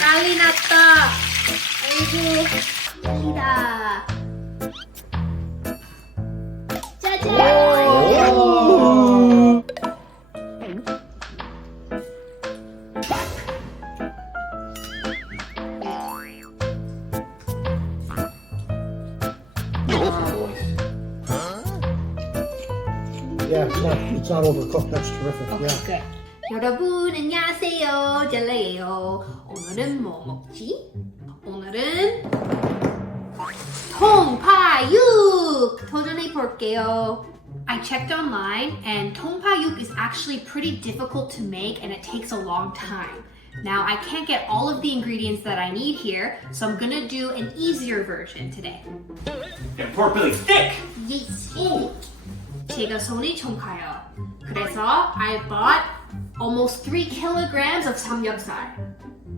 난리 났다. 아이고, 이다. 짜잔. Yeah, it's not overcooked. That's terrific. Yeah. good. 여러분 안녕하세요. 젤라예요. 오늘은 뭐 먹지? 오늘은 동파육 도전해 볼게요. I checked online and 동파육 is actually pretty difficult to make and it takes a long time. Now I can't get all of the ingredients that I need here, so I'm gonna do an easier version today. And pork belly stick! Yes. 제가 손이 좀 가요. 그래서 I bought almost 3 kilograms of samgyeopsal.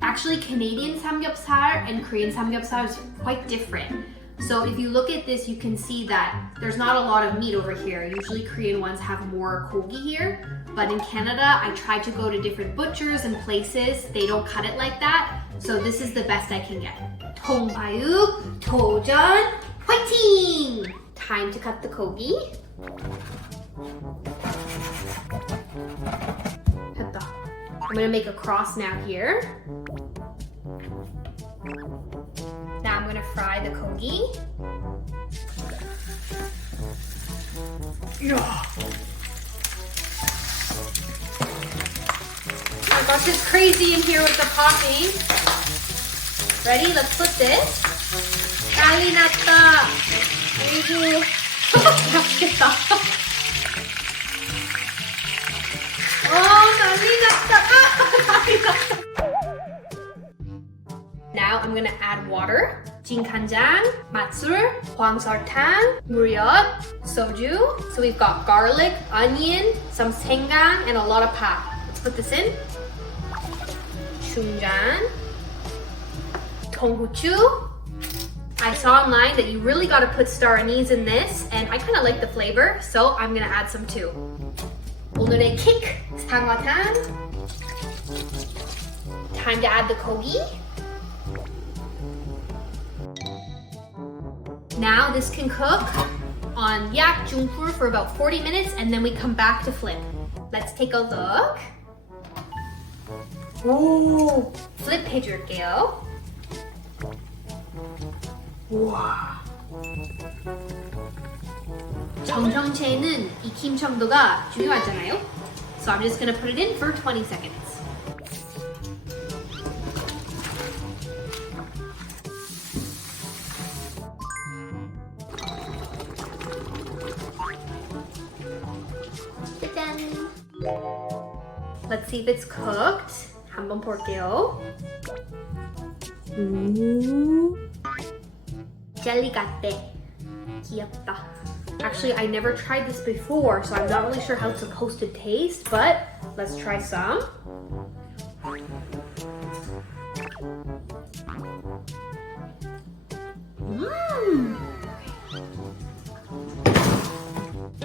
Actually, Canadian samgyeopsal and Korean samgyeopsal is quite different. So if you look at this, you can see that there's not a lot of meat over here. Usually Korean ones have more kogi here. But in Canada, I tried to go to different butchers and places. They don't cut it like that. So this is the best I can get. 동파육 도전 화이팅! Time to cut the kogi. 됐다. I'm gonna make a cross now here. Now I'm gonna fry the kogi. Yeah. Oh my gosh, it's crazy in here with the popping. Ready? Let's flip this. 난리 났다. 아이고. 맛있겠다. 난리 났다. 난리 났다. Now I'm gonna add water, 진간장, 맛술, 황설탕, 무엇, soju. So we've got garlic, onion, some 생강, and a lot of pap. Let's put this in. 중장, 통후추. I saw online that you really gotta put star anise in this, and I kinda like the flavor, so I'm gonna add some too. 오늘의 kick, 상화탕. Time to add the kogi. Now this can cook on 약 중불 for about 40 minutes, and then we come back to flip. Let's take a look. 오, flip 해줄게요. 우와. 정성체는 익힘 정도가 중요하잖아요. So I'm just gonna put it in for 20 seconds. 짜잔. Let's see if it's cooked. 한번 볼게요. 젤리 같대. 귀엽다. Actually, I never tried this before, so I'm not really sure how it's supposed to taste, but let's try some.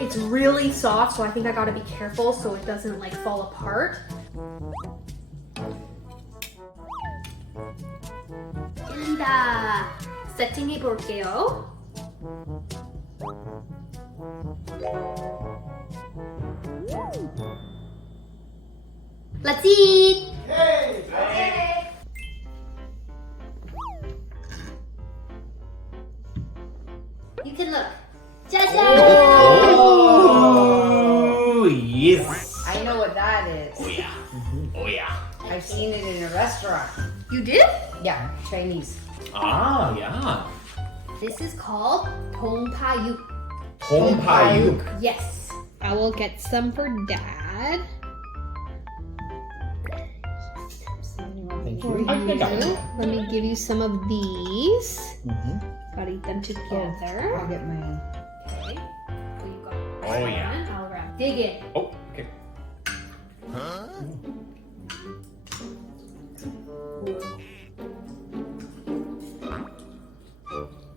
It's really soft, so I think I gotta be careful so it doesn't like fall apart. 젤리다. 세팅해 볼게요. Let's eat. Hey. You can look. 짜잔. Oh, yes! I know what that is. Oh, yeah. Oh, yeah. I've seen it in a restaurant. You did? Yeah, Chinese. Ah, yeah. This is called 동파육. 동파육. Yes. I will get some for Dad. Thank For you. you. Let me give you some of these. Gotta eat them together. I'll get mine. Okay. So you got Oh, yeah. one. I'll grab. Dig it. Oh, okay.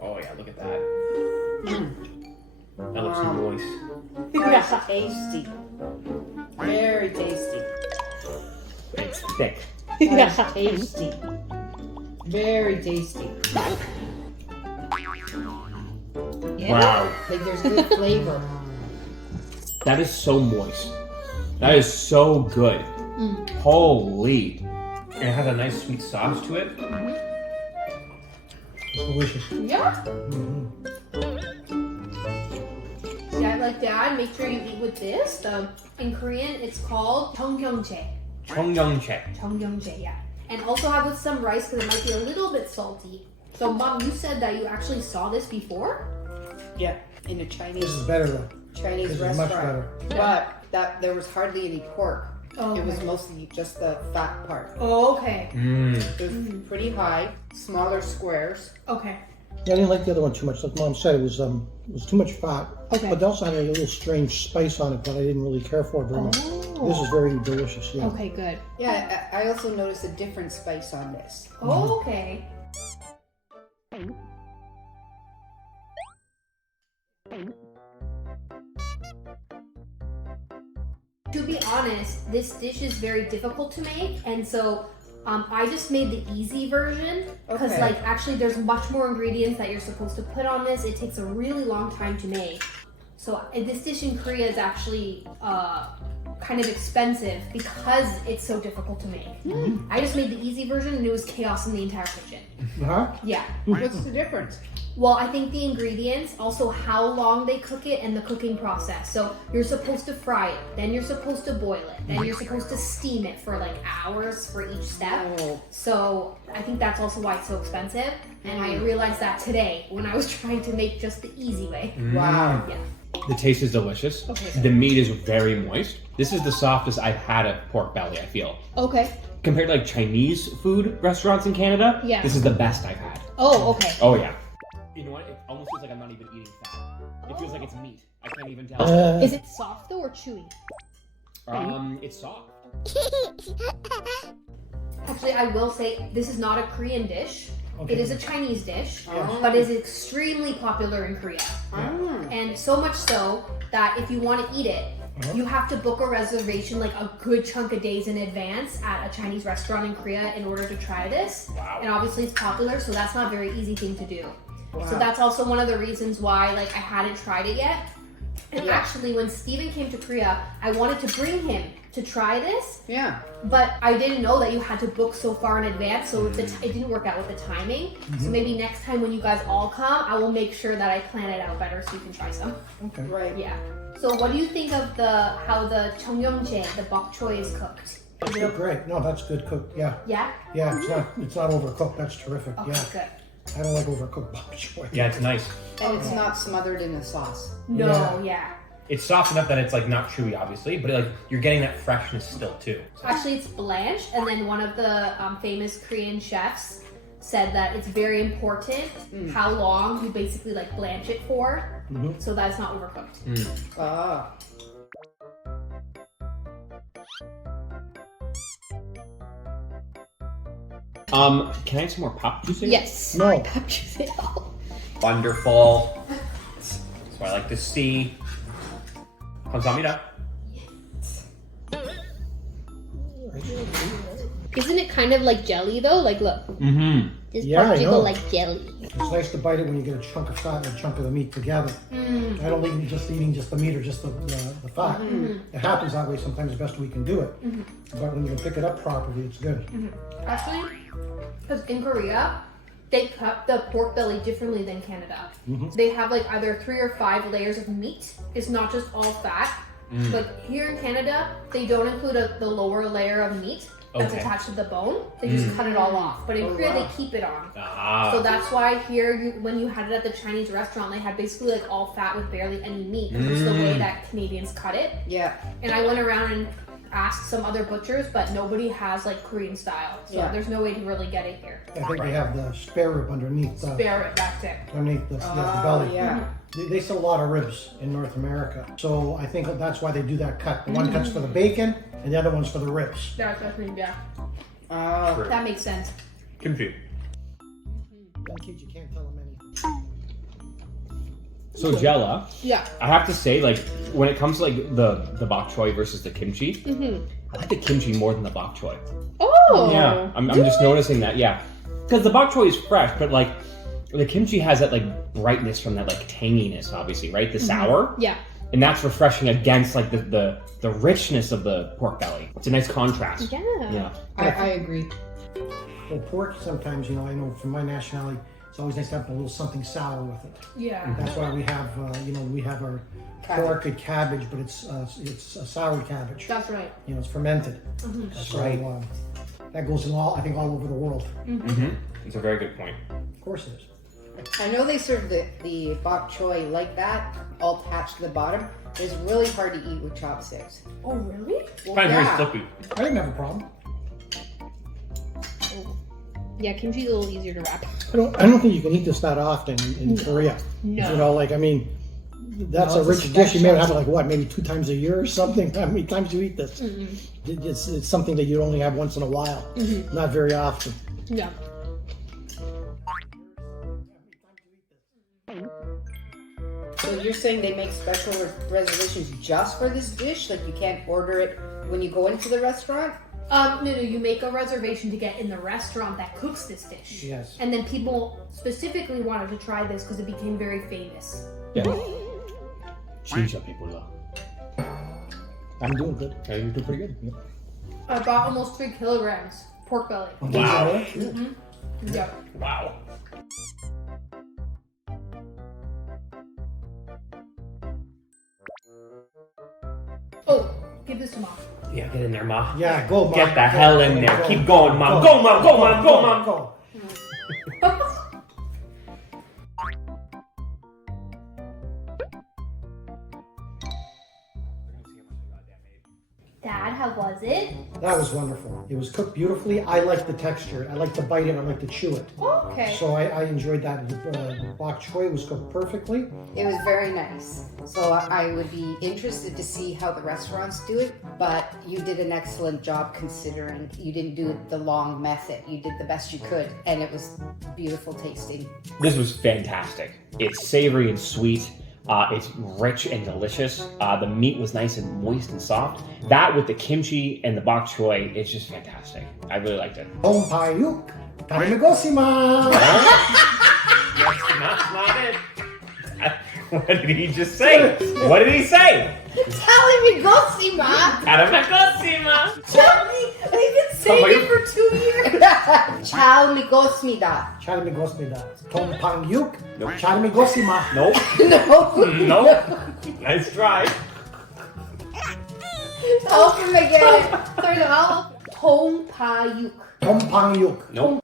Oh, yeah, look at that. That looks moist. That's tasty. Very tasty. It's thick. That's tasty. Very tasty. Yeah. Wow. Like there's good flavor. That is so moist. That is so good. Holy. And it has a nice sweet sauce to it. It's delicious. Yeah. Yeah, like that. Make sure you eat with this. In Korean, it's called 청경채. 청경채. 청경채, yeah. And also have with some rice because it might be a little bit salty. So, Mom, you said that you actually saw this before? Yeah, in a This Chinese is better though. Chinese This is much restaurant. better. But that there was hardly any pork. Oh, It was okay. mostly just the fat part. Oh, okay. It was pretty high, smaller squares. Okay. Yeah, I didn't like the other one too much. Like Mom said, it was too much fat. Okay. But they also had a little strange spice on it that I didn't really care for very much. This is very delicious. Yeah. Okay, good. Yeah, I also noticed a different spice on this. Oh, okay. To be honest, this dish is very difficult to make, and so I just made the easy version because, Okay. like, actually, there's much more ingredients that you're supposed to put on this. It takes a really long time to make. So this dish in Korea is actually kind of expensive because it's so difficult to make. I just made the easy version, and it was chaos in the entire kitchen. Uh-huh. Yeah. What's the difference? Well, I think the ingredients, also how long they cook it, and the cooking process. So you're supposed to fry it, then you're supposed to boil it, then you're supposed to steam it for like hours for each step. Oh. So I think that's also why it's so expensive. And I realized that today when I was trying to make just the easy way. Wow. Yeah. The taste is delicious. Okay. The meat is very moist. This is the softest I've had a pork belly, I feel. Okay. Compared to like Chinese food restaurants in Canada, Yeah. this is the best I've had. Oh, okay. Oh yeah. You know what? It almost feels like I'm not even eating fat. It feels like it's meat. I can't even tell. Is it soft though or chewy? It's soft. Actually, I will say this is not a Korean dish. Okay. It is a Chinese dish, Oh. but is extremely popular in Korea. And so much so that if you want to eat it, you have to book a reservation like a good chunk of days in advance at a Chinese restaurant in Korea in order to try this. Wow. And obviously it's popular, so that's not a very easy thing to do. So Wow. that's also one of the reasons why like I hadn't tried it yet. And Yeah. actually when Steven came to Korea, I wanted to bring him to try this, Yeah. but I didn't know that you had to book so far in advance, so it didn't work out with the timing. So maybe next time when you guys all come, I will make sure that I plan it out better so you can try some. Okay. Right. Yeah. So what do you think of how the 청경채, the bok choy, is cooked? That's good, great. No, that's good cooked. Yeah. Yeah? Yeah, it's not overcooked. That's terrific. Okay, Yeah. good. I don't like overcooked bok choy. Yeah, it's nice. And it's not smothered in a sauce. No, yeah. It's soft enough that it's like not chewy, obviously, but like you're getting that freshness still too. Actually, it's blanched, and then one of the famous Korean chefs said that it's very important how long you basically like blanch it for, so that it's not overcooked. Ah. Can I have some more pop juice? Yes. No. 봐주세요. Wonderful. That's what I like to see. 감사합니다. Isn't it kind of like jelly though? Like, look. Mm-hmm. This Yeah, I jiggle know. like jelly. It's nice to bite it when you get a chunk of fat and a chunk of the meat together. I don't like just eating just the meat or just the fat. It happens that way sometimes, the best we can do it. But when you can pick it up properly, it's good. Actually, because in Korea, they cut the pork belly differently than Canada. They have like either 3 or 5 layers of meat. It's not just all fat. Like here in Canada, they don't include the lower layer of meat that's Okay. attached to the bone. They just cut it all off. But in Oh, Korea, wow. they keep it on. Ah. So that's why here, when you had it at the Chinese restaurant, they had basically like all fat with barely any meat. Because it's the way that Canadians cut it. Yeah. And I went around and asked some other butchers, but nobody has like Korean style. So Yeah. there's no way to really get it here. I think they have the spare rib underneath the, Spare it, that's it. underneath the Oh, belly. yeah. They sell a lot of ribs in North America. So I think that's why they do that cut. The one cuts for the bacon and the other one's for the ribs. That's definitely, yeah. Oh. True. That makes sense. Kimchi. Young kids, you can't tell them anything. So Jella, Yeah. I have to say, like, when it comes to like the bok choy versus the kimchi, I like the kimchi more than the bok choy. Oh! Yeah, I'm just noticing that. Yeah, because the bok choy is fresh, but like the kimchi has that like brightness from that like tanginess, obviously, right? The sour. Yeah. And that's refreshing against like the richness of the pork belly. It's a nice contrast. Yeah. Yeah. I agree. Well, pork sometimes, you know, I know from my nationality, it's always nice to have a little something sour with it. Yeah. That's why we have, you know, we have our pork and cabbage, but it's a sour cabbage. That's right. You know, it's fermented. That's So, right. that goes in all, I think, all over the world. Mm-hmm. It's a very good point. Of course it is. I know they serve the bok choy like that, all attached to the bottom. It's really hard to eat with chopsticks. Oh, really? Well, Kind of yeah. very slippy. I didn't have a problem. Yeah, kimchi's a little easier to wrap. I don't think you can eat this that often in Korea. No. You know, like, I mean, that's No, a it's rich a dish. You may special- have it like what, maybe 2 times a year or something. How many times do you eat this? It's something that you only have once in a while, not very often. Yeah. So you're saying they make special reservations just for this dish? Like you can't order it when you go into the restaurant? No, you make a reservation to get in the restaurant that cooks this dish. Yes. And then people specifically wanted to try this because it became very famous. Yeah. 진짜 people. I'm doing good. Yeah, you're doing pretty good. Yep. I bought almost 3 kilograms pork belly. Wow. Yeah. Wow. Oh, give this to mom. Yeah, get in there, Ma. Yeah, go, Mom. Get the Go, hell in go, there. go, Keep going, Mom. Go, Mom. Go, Mom. Go, Mom. Go. Dad, how was it? That was wonderful. It was cooked beautifully. I like the texture. I like to bite it. I like to chew it. Okay. So I enjoyed that. The bok choy was cooked perfectly. It was very nice. So I would be interested to see how the restaurants do it, but you did an excellent job considering you didn't do it the long method. You did the best you could, and it was beautiful tasting. This was fantastic. It's savory and sweet. It's rich and delicious. The meat was nice and moist and soft. That with the kimchi and the bok choy, it's just fantastic. I really liked it. 동파육을 가리고시마. That's not it. What did he just say? What did he say? Salimigosima! Karamekosima. We've been saying it for 2 years. Chalmigosmida. 잘미고습니다. 동파육 잘미고시마. Nope. No. Nope. Nice try. Open again. Turn it off. 동파육. 동파육. Nope.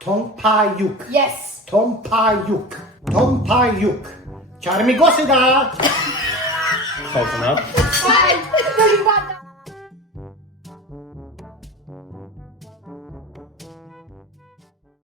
동파육. Yes. 동파육. 동파육. 잘미고시다. Close enough. No, you got that.